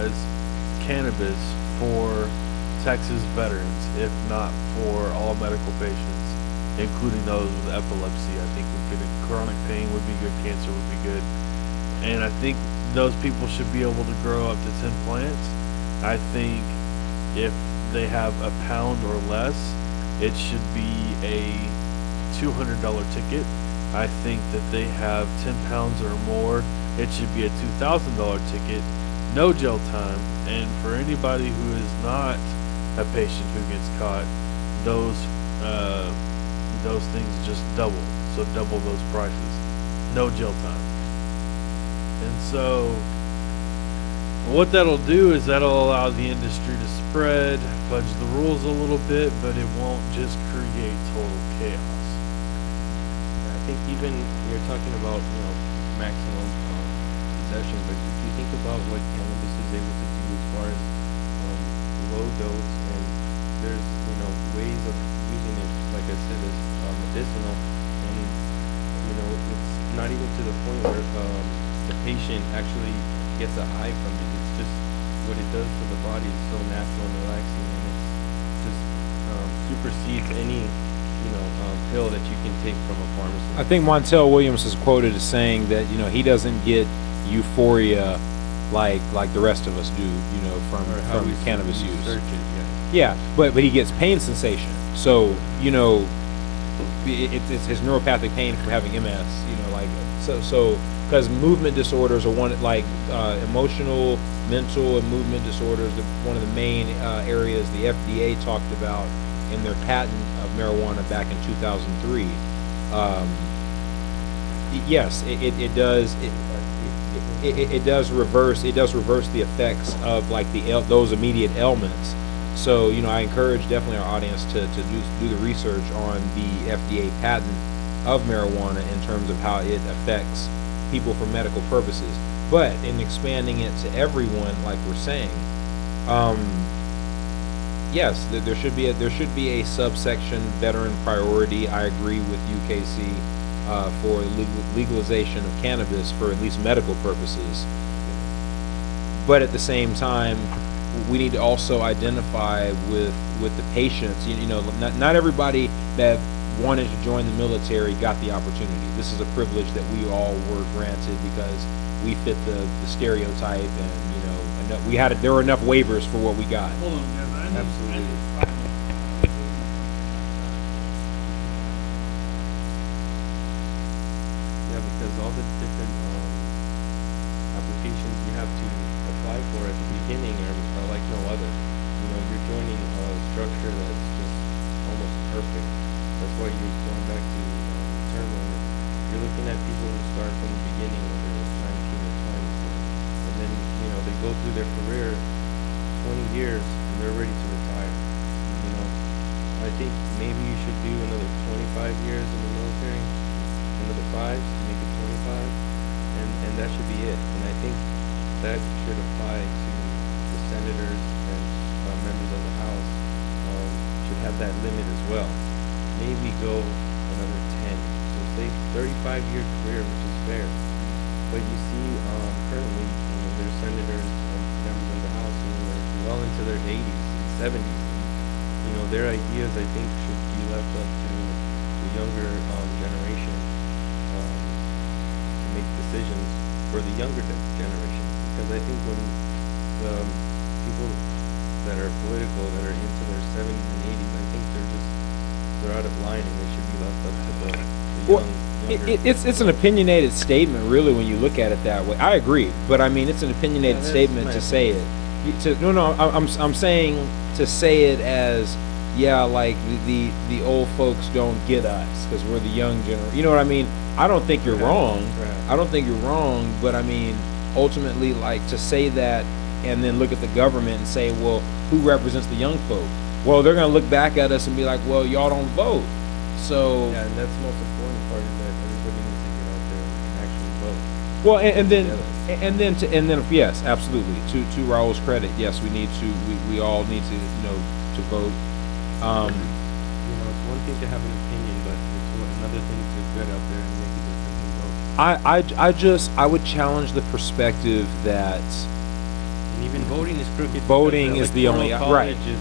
legalize cannabis for Texas veterans, if not for all medical patients, including those with epilepsy. I think we could, chronic pain would be good, cancer would be good. And I think those people should be able to grow up to 10 plants. I think if they have a pound or less, it should be a $200 ticket. I think that they have 10 pounds or more, it should be a $2,000 ticket, no jail time. And for anybody who is not a patient who gets caught, those things just double. So double those prices, no jail time. And so what that'll do is that'll allow the industry to spread, fudge the rules a little bit, but it won't just create total chaos. I think even you're talking about, maximum possession, but if you think about what cannabis is able to do as far as low dose, and there's ways of using it, like I said, as medicinal, and it's not even to the point where the patient actually gets a high from it. It's just what it does to the body is so natural and relaxing, and it's just supersedes any pill that you can take from a pharmacy. I think Montel Williams is quoted as saying that he doesn't get euphoria like the rest of us do, from cannabis use. Research it, Yeah, but he gets pain sensation. So it's his neuropathic pain from having MS. So because movement disorders are one emotional, mental, and movement disorders. One of the main areas the FDA talked about in their patent of marijuana back in 2003. Yes, it does. It does reverse the effects of those immediate ailments. So I encourage definitely our audience to do the research on the FDA patent of marijuana in terms of how it affects people for medical purposes. But in expanding it to everyone, like we're saying, yes, there should be a subsection veteran priority. I agree with you, Casey, for legalization of cannabis for at least medical purposes. But at the same time, we need to also identify with the patients. Not everybody that wanted to join the military got the opportunity. This is a privilege that we all were granted because we fit the stereotype, and there were enough waivers for what we got. Hold on, guys. Absolutely. Yeah, because all the different applications you have to apply for at the beginning are like no other. You're joining a structure that's just almost perfect. That's why you're going back to the term limit. You're looking at people who start from the beginning when they're 19 or 20, and then they go through their career 20 years and they're ready to retire. I think maybe you should do another 25 years in the military, another 5 to make it 25, and that should be it. And I think that should apply to the senators and members of the House. Should have that limit as well. Maybe go another 10. So say 35-year career, which is fair. But you see, currently, there's senators and members of the House who are well into their 80s and 70s. Their ideas, I think, should be left up to the younger generation to make decisions for the younger generation. Because I think when the people that are political, that are into their 70s and 80s, I think they're out of line, and they should be left up to the younger. It's an opinionated statement, really, when you look at it that way. I agree, but I mean, it's an opinionated statement to say it. I'm saying to say it as, like the old folks don't get us because we're the young generation. You know what I mean? I don't think you're wrong. I don't think you're wrong, but I mean, ultimately, to say that and then look at the government and say, well, who represents the young folk? Well, they're going to look back at us and be like, well, y'all don't vote. So yeah, and that's the most important part, is that everybody needs to get out there and actually vote. Well, and then yes, absolutely. To Raul's credit, yes, we all need to vote. It's one thing to have an opinion, but it's another thing to get out there and make a difference and vote. I would challenge the perspective that, and even vote is crooked. because Voting is the only- electoral right. college is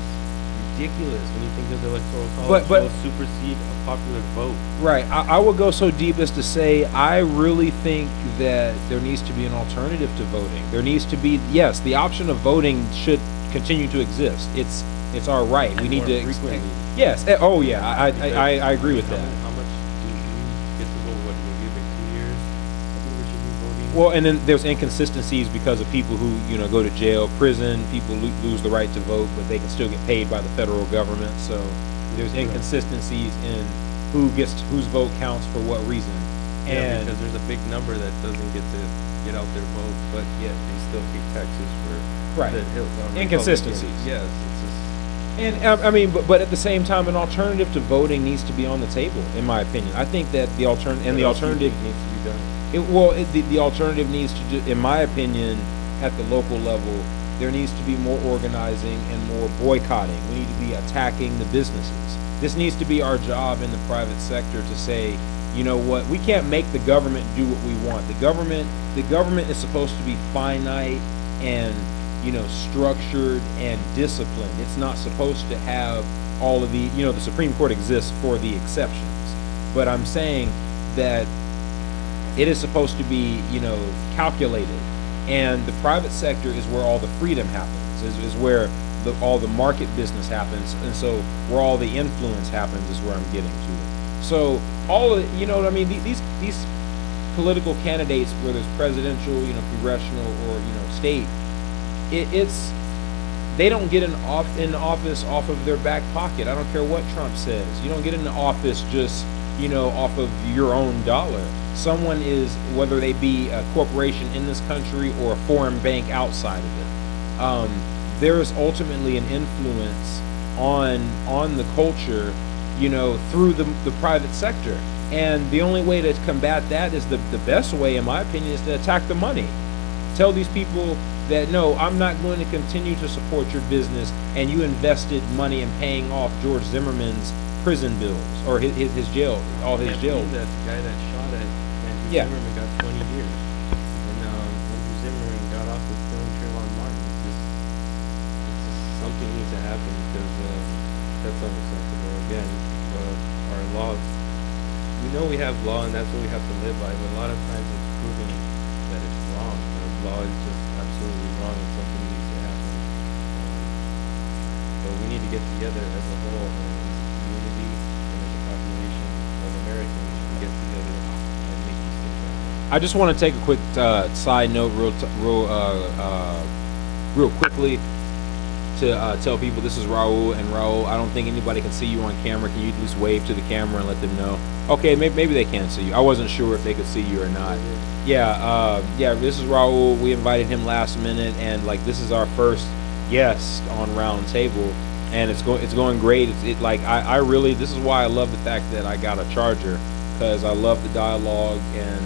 ridiculous when you think of the electoral college. But- will supersede a popular vote. Right. I would go so deep as to say I really think that there needs to be an alternative to voting. There needs to be, yes, the option of voting should continue to exist. It's our right. We And need more to. frequently. Yes. Oh yeah. I agree with How that. How much do we get to vote? What, maybe every 2 years? I think we should be voting. Well, and then there's inconsistencies because of people who go to jail, prison. People lose the right to vote, but they can still get paid by the federal government. So there's Right. inconsistencies in whose vote counts for what reason. Yeah, And because there's a big number that doesn't get to get out their vote, but yet they still pay taxes for Right. the Inconsistencies. Republicans. Yes, it's just. And I mean, but at the same time, an alternative to voting needs to be on the table, in my opinion. I think that the alternative What else do you think needs to be done. the alternative needs to, in my opinion, at the local level, there needs to be more organizing and more boycotting. We need to be attacking the businesses. This needs to be our job in the private sector to say, you know what, we can't make the government do what we want. The government is supposed to be finite and structured and disciplined. It's not supposed to have all of the Supreme Court exists for the exceptions. But I'm saying that it is supposed to be, calculated. And the private sector is where all the freedom happens, is where all the market business happens. And so where all the influence happens is where I'm getting to. So all of what I mean, these political candidates, whether it's presidential, congressional, or, state, they don't get in office off of their back pocket. I don't care what Trump says. You don't get into office just, off of your own dollar. Someone is, whether they be a corporation in this country or a foreign bank outside of it, there's ultimately an influence on the culture, through the private sector. And the only way to combat that is the best way, in my opinion, is to attack the money. Tell these people that, no, I'm not going to continue to support your business, and you invested money in paying off George Zimmerman's prison bills, or his jail, all his jail. That the guy that shot at Andrew Yeah. Zimmerman got 20 years. And Andrew Zimmerman got off with killing Trayvon Martin. It's just something needs to happen because that's unacceptable. Again, our laws, we know we have law and that's what we have to live by, but a lot of times it's proven that it's wrong. The law is just absolutely wrong and something needs to happen. But we need to get together as a whole, and as a community and as a population of Americans to get together and make these things happen. I just want to take a quick side note, real quickly, to tell people this is Raul. And Raul, I don't think anybody can see you on camera. Can you at least wave to the camera and let them know? Okay, maybe they can see you. I wasn't sure if they could see you or not. Yeah, this is Raul. We invited him last minute, and this is our first guest on Round Table, and it's going great. I really, this is why I love the fact that I got a charger, because I love the dialogue, and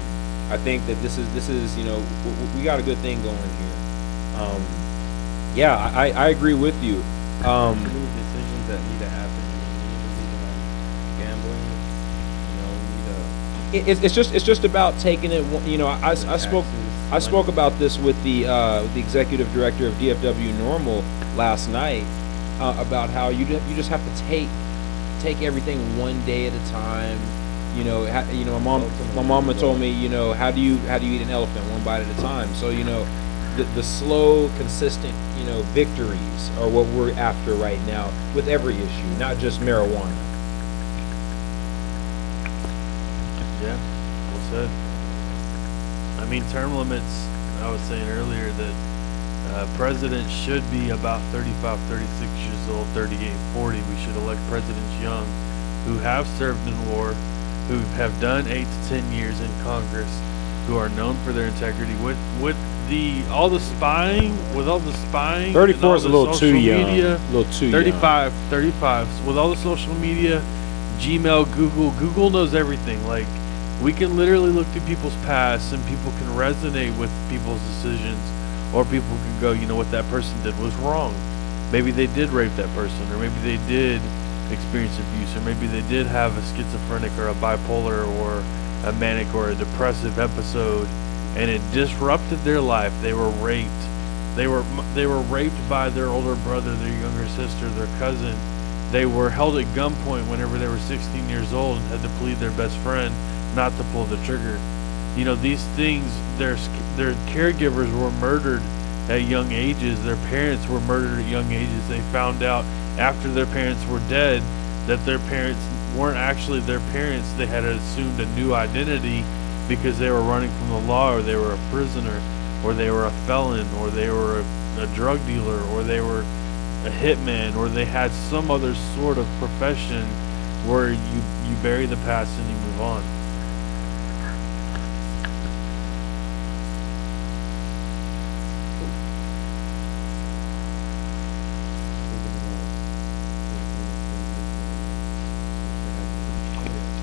I think that this is we got a good thing going here. I agree with you. Too many decisions that need to happen. We need to leave gambling. We need to. It's just about taking it. I spoke about this with the executive director of DFW Normal last night, about how you just have to take everything one day at a time. My mama told me, how do you eat an elephant one bite at a time? So the slow, consistent, victories are what we're after right now with every issue, not just marijuana. Yeah, well said. I mean, term limits, I was saying earlier that presidents should be about 35, 36 years old, 38, 40. We should elect presidents young who have served in war, who have done 8 to 10 years in Congress, who are known for their integrity. With all the spying, 34 is a little too young. Media, a little too 35, 35. With all the social media, Gmail, Google knows everything. We can literally look through people's past, and people can resonate with people's decisions, or people can go, what that person did was wrong. Maybe they did rape that person, or maybe they did experience abuse, or maybe they did have a schizophrenic or a bipolar or a manic or a depressive episode, and it disrupted their life. They were raped, They were raped by their older brother, their younger sister, their cousin. They were held at gunpoint whenever they were 16 years old and had to plead their best friend not to pull the trigger. You know, these things, their caregivers were murdered at young ages. Their parents were murdered at young ages. They found out after their parents were dead that their parents weren't actually their parents. They had assumed a new identity because they were running from the law, or they were a prisoner, or they were a felon, or they were a drug dealer, or they were a hitman, or they had some other sort of profession where you bury the past and you move on.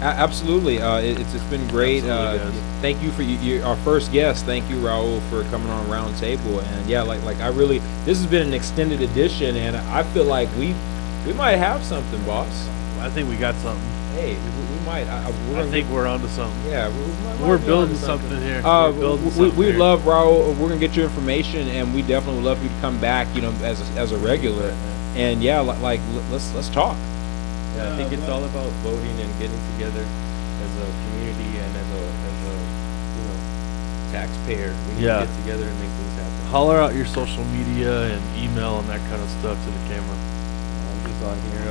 Absolutely. It's been great. Absolutely, guys. Thank you for our first guest. Thank you, Raul, for coming on Round Table. And yeah, like I really, this has been an extended edition, and I feel like we might have something, boss. I think we got something. Hey, we might. I think we're onto something. Yeah, We're building something here. We love Raul. We're gonna get your information, and we definitely would love you to come back. You know, as a regular. And yeah, let's talk. Yeah, I think it's all about voting and getting together as a community and as a you know, taxpayer. We need to get together and make things happen. Holler out your social media and email and that kind of stuff to the camera. I'm just on here.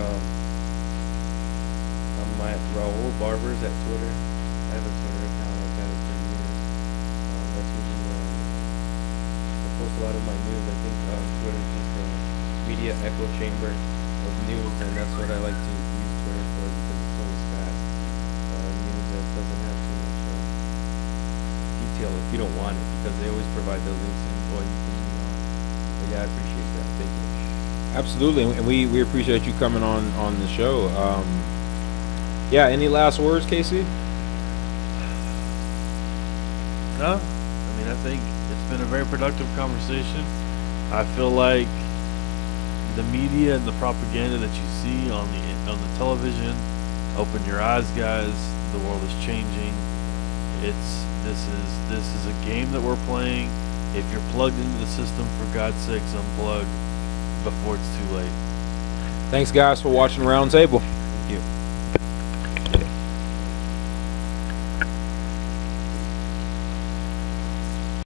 I'm at Raul Barbers at Twitter. I have a Twitter account. I've had it for years. That's usually I post a lot of my news. I think Twitter is just a media echo chamber of news, and that's what I like to use Twitter for, because it's always fast news that doesn't have too much detail if you don't want it, because they always provide the links and what you can read on. But yeah, I appreciate that. Thank you. Absolutely, and we appreciate you coming on the show. Yeah, any last words, Casey? No, I mean, I think it's been a very productive conversation. I feel like the media and the propaganda that you see on the television, open your eyes, guys. The world is changing. This is a game that we're playing. If you're plugged into the system, for God's sakes, unplug before it's too late. Thanks, guys, for watching Round Table. Thank you.